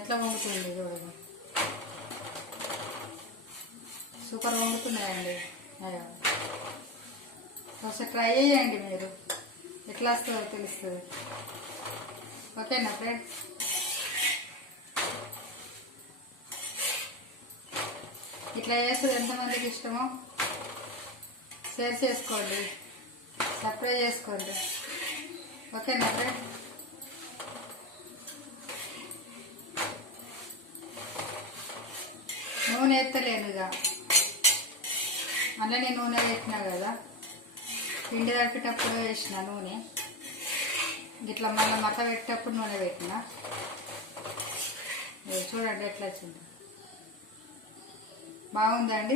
ఎట్లా వండుతుంది చూడండి, సూపర్ వండుతున్నాయండి. అయ్యో ఒకసారి ట్రై చేయండి, మీరు ఎట్లా వస్తుందో తెలుస్తుంది. ఓకేనా ఫ్రెండ్స్? ఇట్లా చేస్తుంది ఎంతమందికి ఇష్టమో షేర్ చేసుకోండి, సబ్స్క్రైబ్ చేసుకోండి. ఓకేనా ఫ్రెండ్స్? నూనె ఎత్తలేను ఇక, అందులో నేను నూనె పెట్టినా కదా, పిండి కలిపేటప్పుడు వేసిన నూనె, ఇట్లా మళ్ళీ మత పెట్టేటప్పుడు నూనె పెట్టిన. చూడండి ఎట్లా వచ్చింది, బాగుందండి.